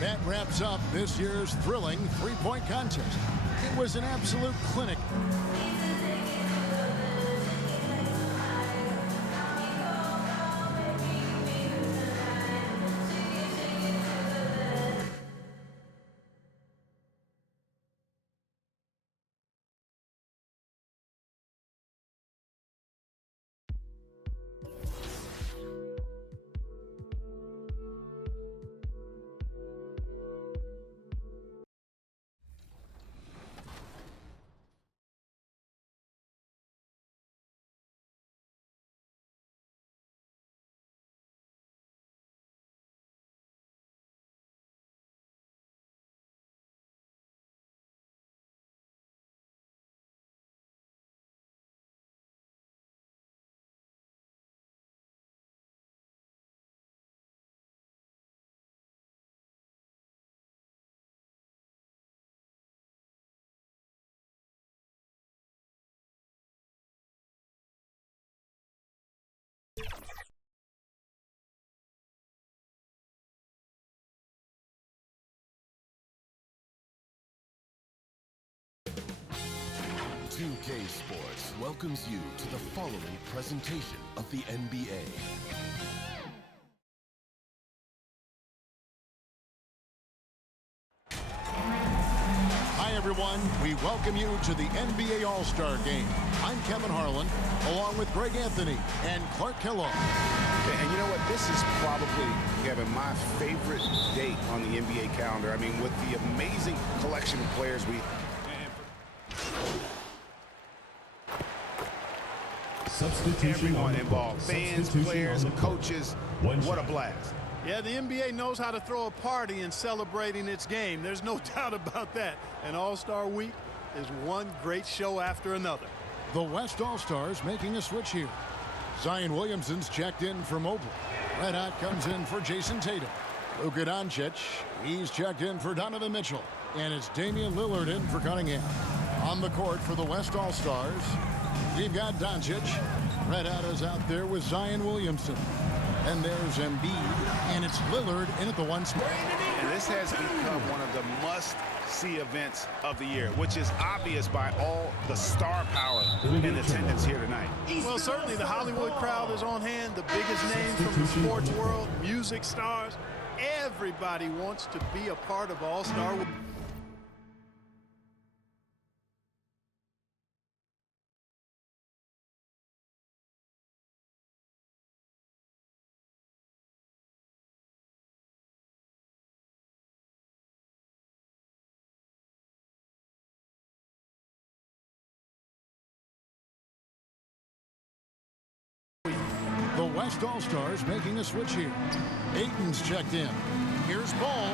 That wraps up this year's thrilling three-point contest. It was an absolute clinic. UK Sports welcomes you to the following presentation of the NBA. Hi, everyone. We welcome you to the NBA All-Star Game. I'm Kevin Harlan, along with Greg Anthony and Clark Kellogg. And you know what? This is probably, Kevin, my favorite date on the NBA calendar. I mean, with the amazing collection of players we... Everyone involved, fans, players, coaches, what a blast. Yeah, the NBA knows how to throw a party in celebrating its game. There's no doubt about that. And All-Star Week is one great show after another. The West All-Stars making a switch here. Zion Williamson's checked in for Mobley. Red Hot comes in for Jason Tatum. Luka Doncic, he's checked in for Donovan Mitchell. And it's Damian Lillard in for Cunningham. On the court for the West All-Stars, we've got Doncic. Red Hot is out there with Zion Williamson. And there's Embiid, and it's Lillard in at the one spot. And this has become one of the must-see events of the year, which is obvious by all the star power in attendance here tonight. Well, certainly the Hollywood crowd is on hand. The biggest names from the sports world, music stars. Everybody wants to be a part of All-Star Week. The West All-Stars making a switch here. Ayton's checked in. Here's Ball.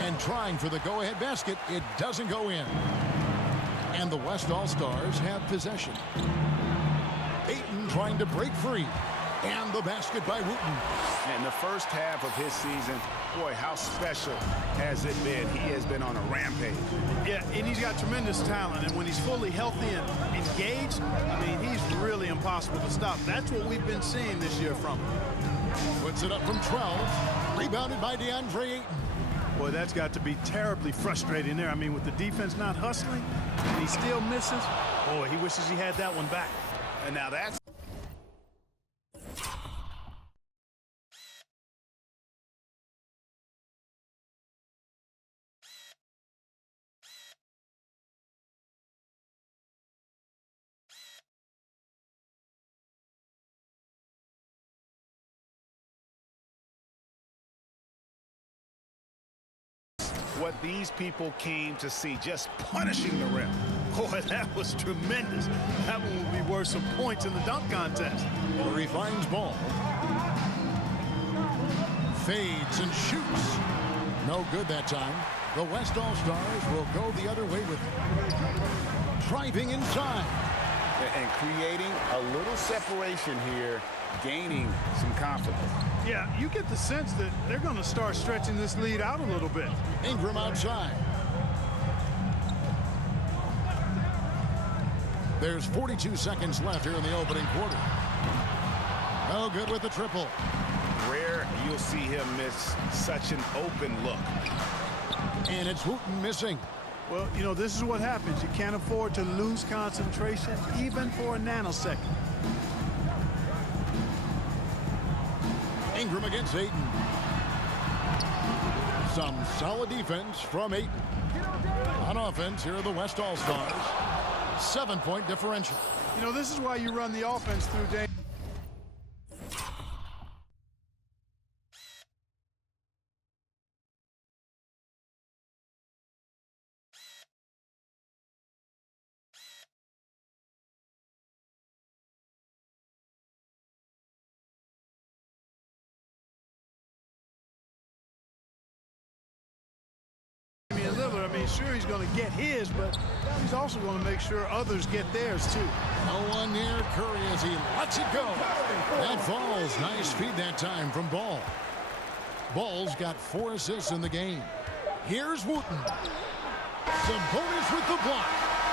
And trying for the go-ahead basket. It doesn't go in. And the West All-Stars have possession. Ayton trying to break free. And the basket by Wooten. And the first half of his season, boy, how special has it been? He has been on a rampage. Yeah, and he's got tremendous talent. And when he's fully healthy and engaged, I mean, he's really impossible to stop. That's what we've been seeing this year from him. Puts it up from 12. Rebounded by DeAndre Ayton. Boy, that's got to be terribly frustrating there. I mean, with the defense not hustling, and he still misses. Boy, he wishes he had that one back. And now that's... what these people came to see, just punishing the rim. Boy, that was tremendous. That one would be worth some points in the dunk contest. Murray finds Ball. Fades and shoots. No good that time. The West All-Stars will go the other way with it. Driving inside. And creating a little separation here, gaining some confidence. Yeah, you get the sense that they're going to start stretching this lead out a little bit. Ingram outside. There's 42 seconds left here in the opening quarter. No good with the triple. rare you'll see him miss such an open look. And it's Wooten missing. Well, you know, this is what happens. You can't afford to lose concentration, even for a nanosecond. Ingram against Ayton. Some solid defense from Ayton. On offense, here are the West All-Stars. 7-point differential. You know, this is why you run the offense through Dame. I mean, sure, he's going to get his, but he's also going to make sure others get theirs, too. No one near Curry as he lets it go. That falls. Nice feed that time from Ball. Ball's got 4 assists in the game. Here's Wooten. Sabonis with the block.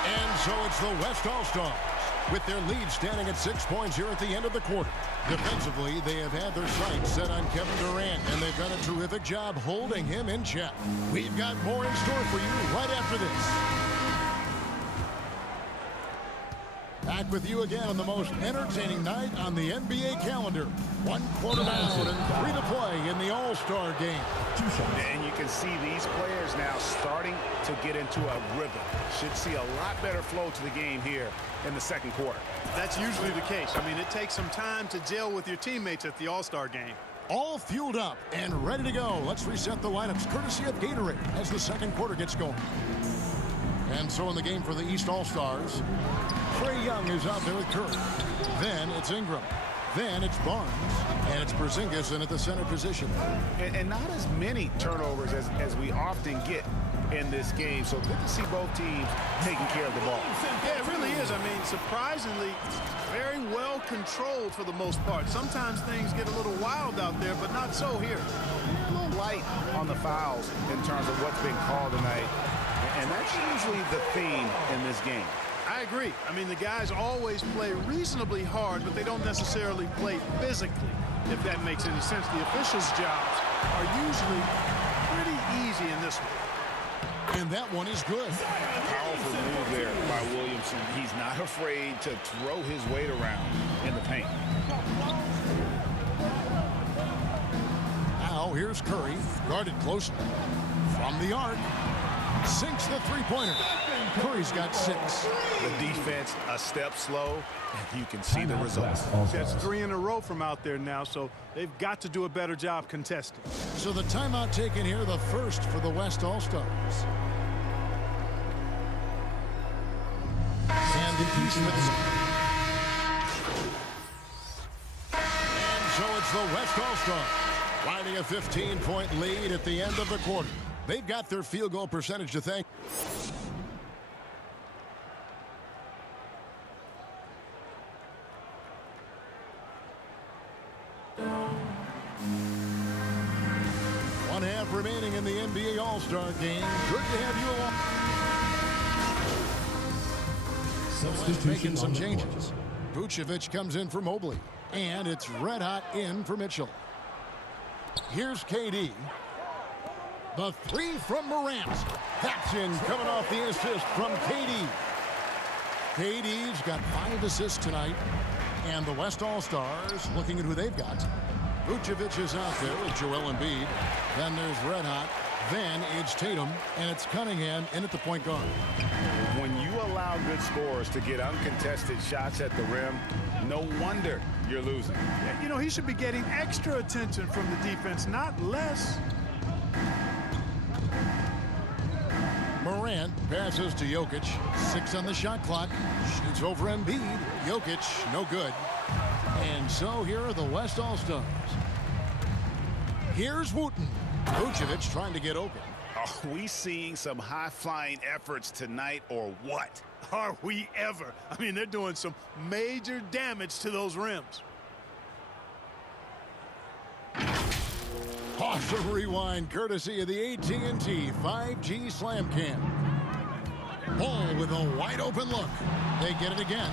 And so it's the West All-Stars with their lead standing at 6 points here at the end of the quarter. Defensively, they have had their sights set on Kevin Durant, and they've done a terrific job holding him in check. We've got more in store for you right after this. Back with you again on the most entertaining night on the NBA calendar. 1 quarter down and 3 to play in the All-Star game. And you can see these players now starting to get into a rhythm. Should see a lot better flow to the game here in the second quarter. That's usually the case. I mean, it takes some time to gel with your teammates at the All-Star game. All fueled up and ready to go. Let's reset the lineups courtesy of Gatorade as the second quarter gets going. And so in the game for the East All-Stars, Trae Young is out there with Curry. Then it's Ingram. Then it's Barnes. And it's Porzingis in at the center position. And not as many turnovers as we often get in this game. So good to see both teams taking care of the ball. Yeah, it really is. I mean, surprisingly, very well controlled for the most part. Sometimes things get a little wild out there, but not so here. A little light on the fouls in terms of what's been called tonight. And that's usually the theme in this game. I agree. I mean, the guys always play reasonably hard, but they don't necessarily play physically, if that makes any sense. The officials' jobs are usually pretty easy in this one. And that one is good. Powerful move there by Williamson. He's not afraid to throw his weight around in the paint. Now here's Curry, guarded closely. From the arc, sinks the three-pointer. Curry's got 6. The defense a step slow, and you can see the results. That's 3 in a row from out there now, so they've got to do a better job contesting. So the timeout taken here, the first for the West All-Stars. And so it's the West All-Stars riding a 15-point lead at the end of the quarter. They've got their field goal percentage to thank. One half remaining in the NBA All-Star game. Good to have you along. Substitution making some changes. Vucevic comes in for Mobley. And it's red hot in for Mitchell. Here's KD. The 3 from Morant. That's in, coming off the assist from KD. KD's got 5 assists tonight. And the West All-Stars, looking at who they've got. Vucevic is out there with Joel Embiid. Then there's Red Hot. Then it's Tatum. And it's Cunningham in at the point guard. When you allow good scorers to get uncontested shots at the rim, no wonder you're losing. You know, he should be getting extra attention from the defense, not less. Morant passes to Jokic. 6 on the shot clock. Shoots over Embiid. Jokic, no good. And so here are the West All-Stars. Here's Wooten. Vucevic trying to get open. Are we seeing some high-flying efforts tonight or what? Are we ever? I mean, they're doing some major damage to those rims. Awesome rewind courtesy of the AT&T 5G Slam Cam. Ball with a wide open look. They get it again.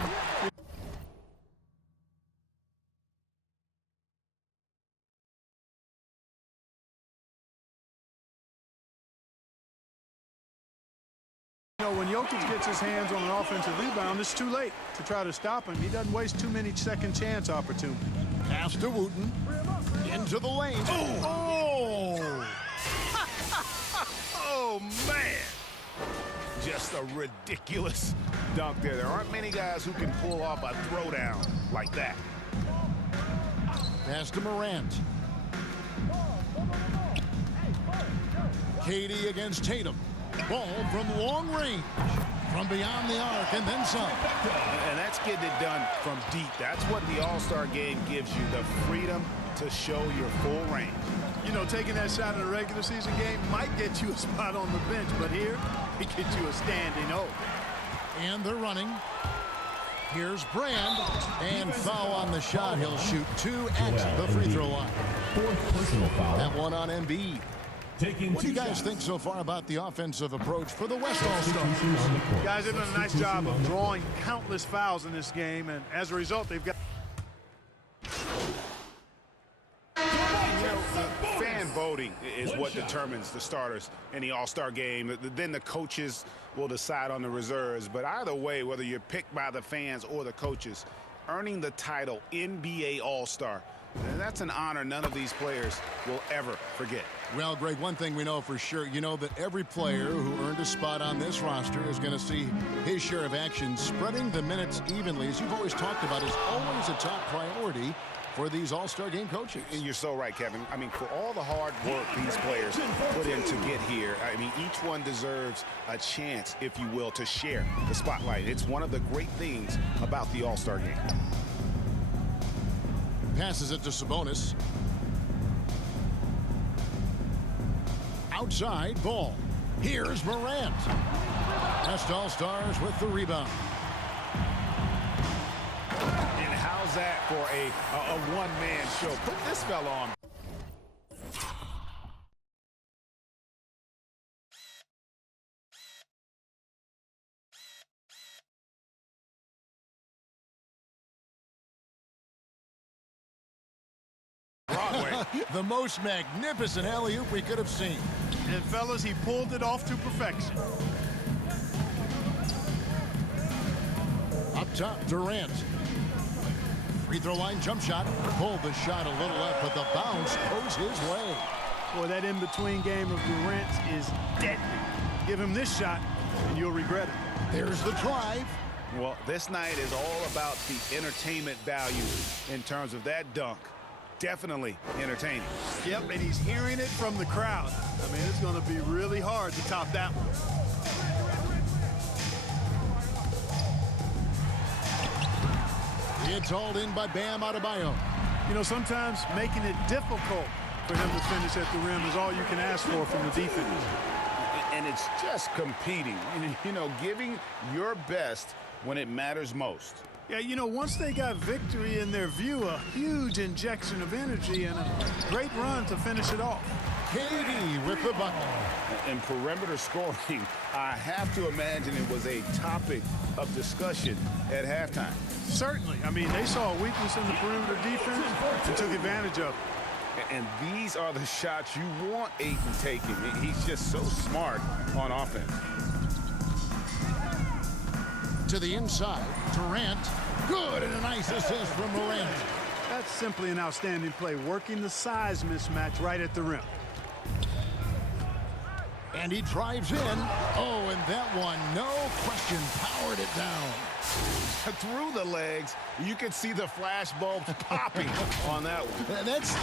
when Jokic gets his hands on an offensive rebound, it's too late to try to stop him. He doesn't waste too many second chance opportunities. Pass to Wooten. Into the lane. Oh! Oh, man. Just a ridiculous dunk there. There aren't many guys who can pull off a throwdown like that. Pass to Morant. KD against Tatum. Ball from long range. From beyond the arc and then some. And that's getting it done from deep. That's what the All-Star game gives you, the freedom to show your full range. You know, taking that shot in a regular season game might get you a spot on the bench, but here, it gets you a standing O. And they're running. Here's Brand. And foul on the shot. He'll shoot 2 at the free throw line. Fourth personal foul. That one on Embiid. What do you guys think so far about the offensive approach for the West All-Stars? Guys have done a nice job of drawing countless fouls in this game, and as a result, they've got... Fan voting is what determines the starters in the All-Star game. Then the coaches will decide on the reserves. But either way, whether you're picked by the fans or the coaches, earning the title NBA All-Star, that's an honor none of these players will ever forget. Well, Greg, one thing we know for sure, you know that every player who earned a spot on this roster is going to see his share of action. Spreading the minutes evenly, as you've always talked about, is always a top priority for these All-Star game coaches. And you're so right, Kevin. I mean, for all the hard work these players put in to get here, I mean, each one deserves a chance, if you will, to share the spotlight. It's one of the great things about the All-Star game. Passes it to Sabonis. Outside ball. Here's Morant. West All-Stars with the rebound. And how's that for a one-man show? Put this fella on. Broadway. The most magnificent alley-oop we could have seen. And, fellas, he pulled it off to perfection. Up top, Durant. Free throw line jump shot. Pulled the shot a little left, but the bounce goes his way. Boy, that in-between game of Durant's is deadly. Give him this shot, and you'll regret it. There's the drive. Well, this night is all about the entertainment value in terms of that dunk. Definitely entertaining. Yep, and he's hearing it from the crowd. I mean, it's going to be really hard to top that one. It's hauled in by Bam Adebayo. You know, sometimes making it difficult for him to finish at the rim is all you can ask for from the defense. And it's just competing, you know, giving your best when it matters most. Yeah, you know, once they got victory in their view, a huge injection of energy and a great run to finish it off. KD with the bucket. And perimeter scoring, I have to imagine it was a topic of discussion at halftime. Certainly. I mean, they saw a weakness in the perimeter defense and took advantage of it. And these are the shots you want Ayton taking. He's just so smart on offense. To the inside, Durant. Good, and a nice assist from Morant. That's simply an outstanding play, working the size mismatch right at the rim. And he drives in. Oh, and that one, no question, powered it down. Through the legs, you can see the flash bulbs popping on that one. That's